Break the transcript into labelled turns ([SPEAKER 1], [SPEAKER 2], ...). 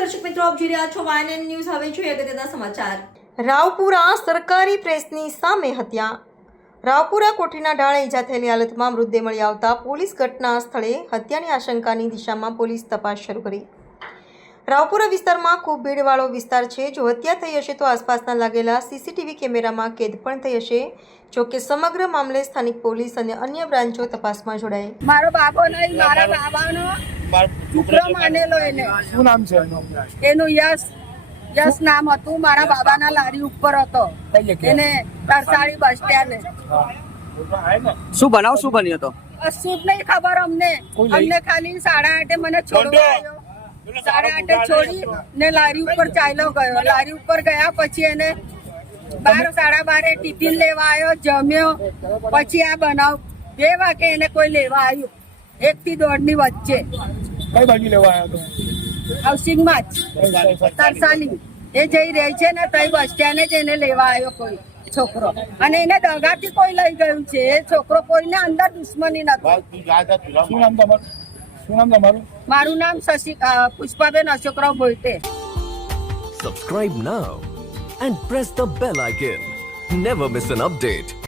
[SPEAKER 1] દર્શક મિત્રો આપ જોઈ રહ્યા છો વાયન ન્યૂઝ હવે જોઈએ અગત્યના સમાચાર.
[SPEAKER 2] રાવપુરા સરકારી પ્રેસની સામે હત્યા. રાવપુરા કોઠીના ઢાળે ઈજા થયેલી હાલતમાં મૃતદેહ મળી આવતા પોલીસ ઘટના સ્થળે હત્યાની આશંકાની દિશામાં પોલીસ તપાસ શરૂ કરી. રાવપુરા વિસ્તારમાં ખૂબ ભીડવાળો વિસ્તાર છે. જો હત્યા થઈ હશે તો આસપાસના લાગેલા સીસીટીવી કેમેરામાં કેદ પણ થઈ હશે. જોકે સમગ્ર મામલે સ્થાનિક પોલીસ અને અન્ય બ્રાન્ચો તપાસમાં જોડાય.
[SPEAKER 3] મારો બાબો નહીં મારા બાબાનો છોકરો માનેલો એને.
[SPEAKER 4] શું નામ છે એનું?
[SPEAKER 3] એનું યશ યશ નામ હતું. મારા બાબાના લારી ઉપર હતો. એને તરસાડી બસ સ્ટેન્ડ
[SPEAKER 5] શું બનાવ શું બન્યો હતો
[SPEAKER 3] શું નહીં ખબર અમને. અમને ખાલી સાડા આઠે મને છોડવા સાડા આઠે છોડી ને લારી ઉપર ચાલ્યો ગયો. લારી ઉપર ગયા પછી એને બાર સાડા બારે ટિફિન લેવા આવ્યો જમ્યો. પછી આ બનાવ. બે વાગે એને કોઈ લેવા આવ્યું. એક થી દોઢની વચ્ચે.
[SPEAKER 4] કઈ બાજુ લેવા આવ્યો હતો
[SPEAKER 3] હાઉસિંગમાં જ. તરસાલી એ જઈ રહી છે ને તઈ બસ સ્ટેન્ડે જ એને લેવા આવ્યો કોઈ છોકરો. અને એને દગાથી કોઈ લઈ ગયું છે. એ છોકરો કોઈને અંદર દુશ્મની નથી.
[SPEAKER 4] શું નામ તમારું? શું નામ તમારું?
[SPEAKER 3] મારું નામ Shashi Pushpaben Ashokrao Bhoite.
[SPEAKER 6] Subscribe now and press the bell icon never miss an update.